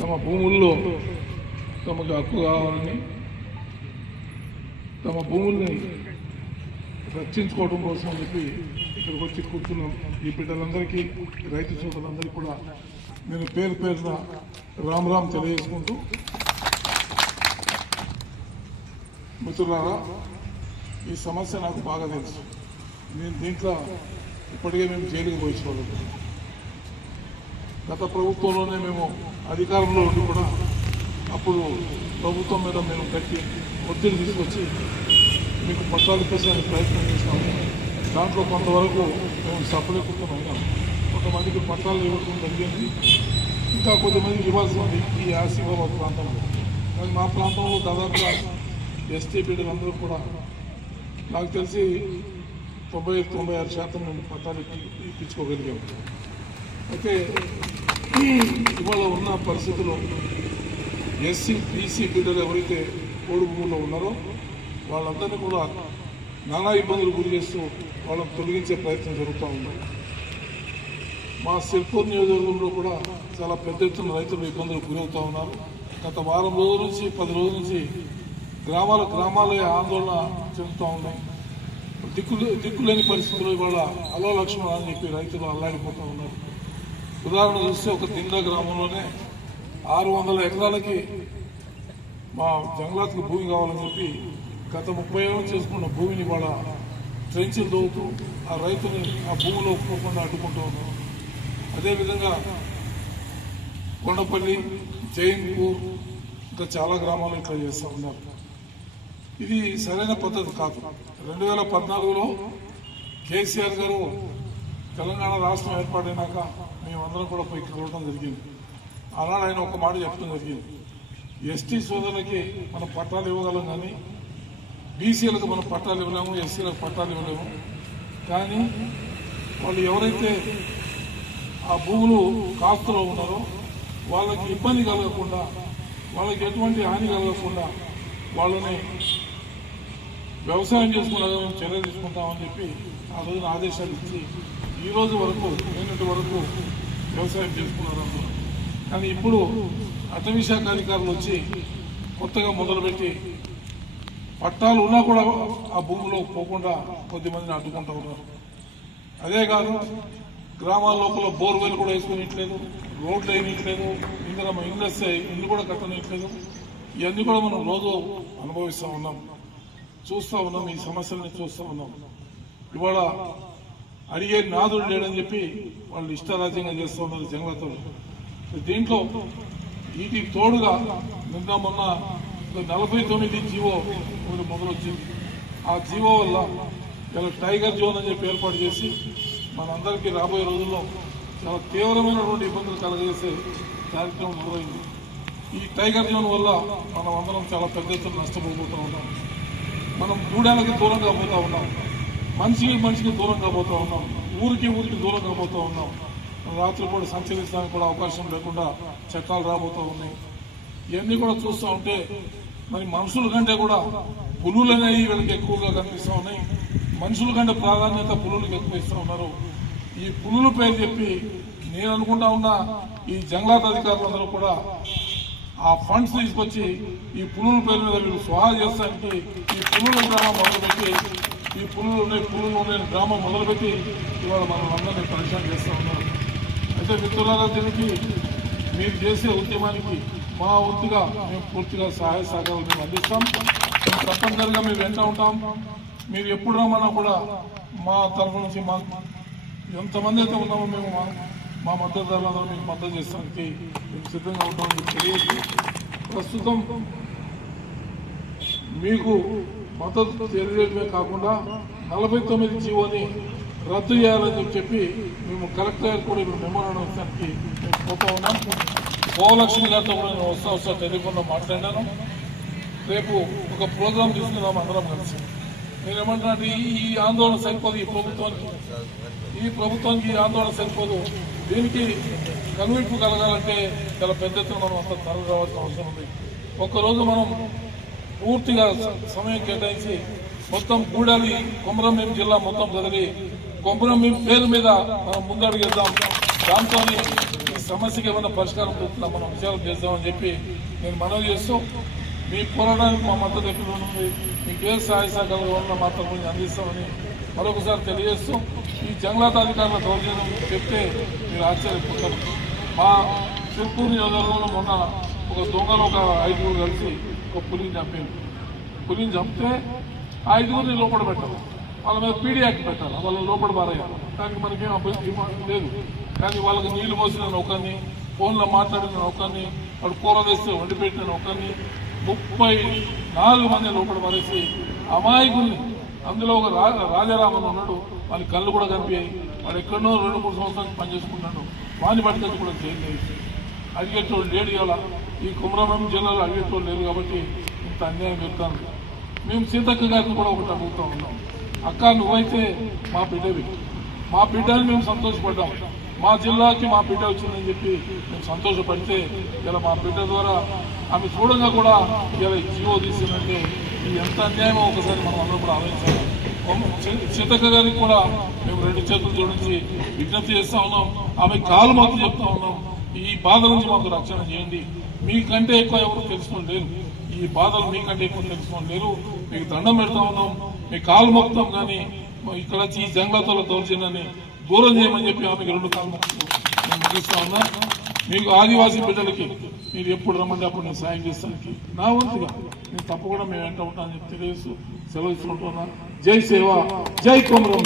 తమ భూముల్లో తమకు హక్కు కావాలని తమ భూముల్ని రక్షించుకోవడం కోసం చెప్పి ఇక్కడికి వచ్చి కూర్చున్నాం. ఈ బిడ్డలందరికీ రైతు సోదరులందరికీ కూడా నేను పేరు పేరున రామ్ రామ్ తెలియజేసుకుంటూ మిత్రులారా ఈ సమస్య నాకు బాగా తెలుసు. నేను దీంట్లో ఇప్పటికే మేము జైలుకి పోయించుకోలేదు. గత ప్రభుత్వంలోనే మేము అధికారంలో ఉండి కూడా అప్పుడు ప్రభుత్వం మీద మేము కట్టి ఒత్తిడి తీసుకొచ్చి మీకు పట్టాలు ఇప్పించడానికి ప్రయత్నం చేసినాము దాంట్లో కొంతవరకు మేము సఫలీకృతం అయినాం. కొంతమందికి పట్టాలు ఇవ్వడం జరిగింది. ఇంకా కొద్దిమందికి ఇవ్వాల్సి ఉంది ఈ ఆసిఫాబాద్ ప్రాంతంలో. కానీ మా ప్రాంతంలో దాదాపుగా ఎస్టీ బిడ్డలందరూ కూడా నాకు తెలిసి తొంభై తొంభై ఆరు శాతం మేము పట్టాలు ఇప్పించుకోగలిగాము అయితే ఇవాళ ఉన్న పరిస్థితుల్లో ఎస్సీ బీసీ బిడ్డలు ఎవరైతే కోడి భూముల్లో ఉన్నారో వాళ్ళందరినీ కూడా నానా ఇబ్బందులు గురి చేస్తూ వాళ్ళని తొలగించే ప్రయత్నం జరుగుతూ ఉంది. మా సిర్పూర్ నియోజకవర్గంలో కూడా చాలా పెద్ద ఎత్తున రైతులు ఇబ్బందులు గురవుతూ ఉన్నారు. గత వారం రోజుల నుంచి పది రోజుల నుంచి గ్రామాల గ్రామాలే ఆందోళన చెందుతూ ఉన్నాయి. దిక్కు దిక్కులేని పరిస్థితుల్లో ఇవాళ అలో లక్ష్మణ అని చెప్పి రైతులు అల్లాడిపోతూ ఉన్నారు. ఉదాహరణ చూస్తే ఒక దిండా గ్రామంలోనే ఆరు వందల ఎకరాలకి మా జంగలాత్కి భూమి కావాలని చెప్పి గత ముప్పై ఏళ్ళు చేసుకున్న భూమిని వాళ్ళ ట్రెంచులు దోవుతూ ఆ రైతుని ఆ భూమిలో పోకుండా అడ్డుకుంటూ ఉన్నాం. అదేవిధంగా కొండపల్లి జైన్పూర్ ఇంకా చాలా గ్రామాలు ఇట్లా చేస్తూ ఉన్నారు. ఇది సరైన పద్ధతి కాదు. రెండు వేల పద్నాలుగులో కేసీఆర్ గారు తెలంగాణ రాష్ట్రం ఏర్పాటైనాక మేమందరం కూడా పోయి కలవడం జరిగింది. ఆనాడు ఆయన ఒక మాట చెప్పడం జరిగింది. ఎస్టీ సోదరులకి మనం పట్టాలు ఇవ్వగలం కానీ బీసీలకు మనం పట్టాలు ఇవ్వలేము ఎస్సీలకు పట్టాలు ఇవ్వలేము. కానీ వాళ్ళు ఎవరైతే ఆ భూములు కాస్తులో ఉన్నారో వాళ్ళకి ఇబ్బంది కలగకుండా వాళ్ళకి ఎటువంటి హాని కలగకుండా వాళ్ళని వ్యవసాయం చేసుకునే చర్య చర్యలు తీసుకుంటామని చెప్పి ఆ రోజున ఆదేశాలు ఇచ్చి ఈ రోజు వరకు నిన్నటి వరకు వ్యవసాయం చేసుకున్నారు అందరూ కానీ ఇప్పుడు అటవీశాఖ అధికారులు వచ్చి కొత్తగా మొదలుపెట్టి పట్టాలు ఉన్నా కూడా ఆ భూమిలో పోకుండా కొద్దిమందిని అడ్డుకుంటూ ఉన్నారు. అదే కాదు గ్రామాల లోపల బోర్వెల్ కూడా వేసుకునిట్లేదు రోడ్లు వేయనిట్లేదు ఇందులో ఇల్లు వస్తాయి ఇల్లు కూడా కట్టనిట్లేదు ఇవన్నీ కూడా మనం రోజు అనుభవిస్తూ ఉన్నాం. చూస్తూ ఉన్నాం ఈ సమస్యల్ని చూస్తూ ఉన్నాం. ఇవాళ అడిగే నాదుడు లేడని చెప్పి వాళ్ళు ఇష్టారాజ్యంగా చేస్తూ ఉన్నారు జంగలతో. దీంట్లో వీటికి తోడుగా నిన్న మొన్న నలభై తొమ్మిది జీవో ఒకటి మొదలొచ్చింది. ఆ జీవో వల్ల ఇలా టైగర్ జోన్ అని చెప్పి ఏర్పాటు చేసి మనందరికీ రాబోయే రోజుల్లో చాలా తీవ్రమైనటువంటి ఇబ్బందులు కలగజేసే కార్యక్రమం మొదలైంది. ఈ టైగర్ జోన్ వల్ల మనం అందరం చాలా పెద్ద ఎత్తున నష్టపోబోతూ ఉన్నాం. మనం గూడాలకి దూరంగా పోతూ ఉన్నాం. మనిషికి మనిషికి దూరంగా కాబోతూ ఉన్నాం. ఊరికి ఊరికి దూరంగా కాబోతూ ఉన్నాం. రాత్రిపూట సంచరించడానికి కూడా అవకాశం లేకుండా చట్టాలు రాబోతూ ఉన్నాయి. ఇవన్నీ కూడా చూస్తూ ఉంటే మరి మనుషుల కంటే కూడా పులులు అనేవి వీళ్ళకి ఎక్కువగా కనిపిస్తూ ఉన్నాయి. మనుషుల కంటే ప్రాధాన్యత పులులకు ఎక్కువ ఇస్తూ ఉన్నారు. ఈ పులుల పేరు చెప్పి నేను అనుకుంటా ఉన్న ఈ జంగలాత అధికారులందరూ కూడా ఆ ఫండ్స్ తీసుకొచ్చి ఈ పులుల పేరు మీద వీళ్ళు స్వాహా చేస్తానికి ఈ పులుల గ్రామం మొదలుపెట్టి ఈ పులులు ఉన్నాయి పులులు ఉన్నాయి గ్రామం మొదలుపెట్టి ఇవాళ మనం అందరినీ పరిచయం చేస్తూ ఉన్నారు అయితే మిత్రులారా దీనికి మీరు చేసే ఉద్యమానికి మా వంతుగా మేము పూర్తిగా సహాయ సహకారాలు మేము అందిస్తాం. మేము తప్పనిసరిగా మేము వెంట ఉంటాం. మీరు ఎప్పుడు రమ్మన్నా కూడా మా తరఫు నుంచి మా ఎంతమంది అయితే ఉన్నామో మేము మా మా మద్దతుదారులందరూ మీకు మద్దతు చేస్తానికి మేము సిద్ధంగా ఉంటామని తెలియదు ప్రస్తుతం మీకు మద్దతు తెలియడమే కాకుండా నలభై తొమ్మిది జీవోని రద్దు చేయాలని చెప్పి మేము కలెక్టర్ గారు కూడా ఇప్పుడు మెమోరాండం ఇస్తానికి పోతా ఉన్నాం. గోలక్ష్మి గారితో కూడా నేను వస్తా వస్తా తెలియకుండా మాట్లాడాను. రేపు ఒక ప్రోగ్రాం తీసుకుందాం అందరం కలిసి. నేనేమంటున్నా అంటే ఈ ఈ ఆందోళన సరిపోదు ఈ ప్రభుత్వానికి. ఈ ప్రభుత్వానికి ఈ ఆందోళన సరిపోదు. దీనికి కనువిప్పు కలగాలంటే చాలా పెద్ద ఎత్తున మనం అంత తరలి రావాల్సిన అవసరం ఉంది. ఒక్కరోజు మనం పూర్తిగా సమయం కేటాయించి మొత్తం గూడాలి కొమరంభీం జిల్లా మొత్తం కదిలి కొమరంభీం పేరు మీద మనం ముందడుగేద్దాం. దాంతో ఈ సమస్యకి ఏమైనా పరిష్కారం దొరుకుతుందా మనం విషయాలు చేద్దామని చెప్పి నేను మనవి చేస్తూ మీ పోరాటానికి మా మద్దతు ఎక్కడ ఉంది మీకు ఏ సహాయ సహకారాలు ఉన్న మాత్రం అందిస్తామని మరొకసారి తెలియజేస్తూ ఈ జంగలాత అధికారుల దౌర్జన్యం చెప్తే మీరు ఆశ్చర్యపోతారు. మా చిత్తూరు నియోజకవర్గంలో మొన్న ఒక దొంగలు ఒక ఐదుగురు కలిసి ఒక పులిని చంపారు. పులిని చంపితే ఐదుగురిని లోపల పెట్టాలి. వాళ్ళ మీద పీడీ యాక్ట్ పెట్టాలి. వాళ్ళని లోపల పారేయాలి. దానికి మనకేం అభ్యంతరం లేదు. కానీ వాళ్ళకి నీళ్ళు పోసిన ఒకరిని ఫోన్లో మాట్లాడిన ఒకరిని వాడు కూర తెస్తే వండి పెట్టిన ఒకరిని ముప్పై నాలుగు మంది లోపల పారేసి అమాయకుల్ని. అందులో ఒక రా- రాజారామన్ ఉన్నాడు. వాని కళ్ళు కూడా కనిపించాయి వాడు ఎక్కడో రెండు మూడు సంవత్సరాలు పనిచేసుకున్నాడు వాని పట్టుకొని కూడా జైలు వేసి అడిగేటోళ్ళు లేడు ఇవాళ? ఈ కుమరంభీం జిల్లాలో అడిగేటోళ్ళు లేరు కాబట్టి ఇంత అన్యాయం చెప్తాను మేము సీతక్క గారిని కూడా ఒకటి అడుగుతూ ఉన్నాం. అక్క నువ్వైతే మా బిడ్డవి. మా బిడ్డని మేము సంతోషపడ్డాం. మా జిల్లాకి మా బిడ్డ వచ్చిందని చెప్పి మేము సంతోషపడితే ఇలా మా బిడ్డ ద్వారా ఆమె చూడగా కూడా ఇలా జీవో తీసిందంటే ఇది ఎంత అన్యాయమో ఒకసారి మనం అందరూ కూడా ఆలోచించాలి. సీతక్క గారికి కూడా మేము రెండు చేతులు జోడించి విజ్ఞప్తి చేస్తూ ఉన్నాం. ఆమె కాలు మాకు చెప్తా ఉన్నాం. ఈ బాధ నుంచి మాకు రక్షణ చేయండి. మీకంటే ఎక్కువ ఎవరు తెలుసుకోండి లేరు. ఈ బాధలు మీకంటే ఎక్కువ తెలుసుకోండి లేరు. మీకు దండం పెడతా ఉన్నాం. మీ కాలు మొత్తం కానీ ఇక్కడ ఈ జంగ్లతల దౌర్జన్యాన్ని దూరం చేయమని చెప్పి ఆమెకి రెండు కాలు నేను ముగిస్తా ఉన్నా. మీకు ఆదివాసీ బిడ్డలకి మీరు ఎప్పుడు రమ్మంటే అప్పుడు నేను సాయం చేస్తానికి నా వంతుగా నేను తప్పకుండా మేము వెంట ఉంటానని చెప్పి తెలియజేస్తూ సెలవు ఇస్తుంటున్నా జై సేవ. జై కొమరం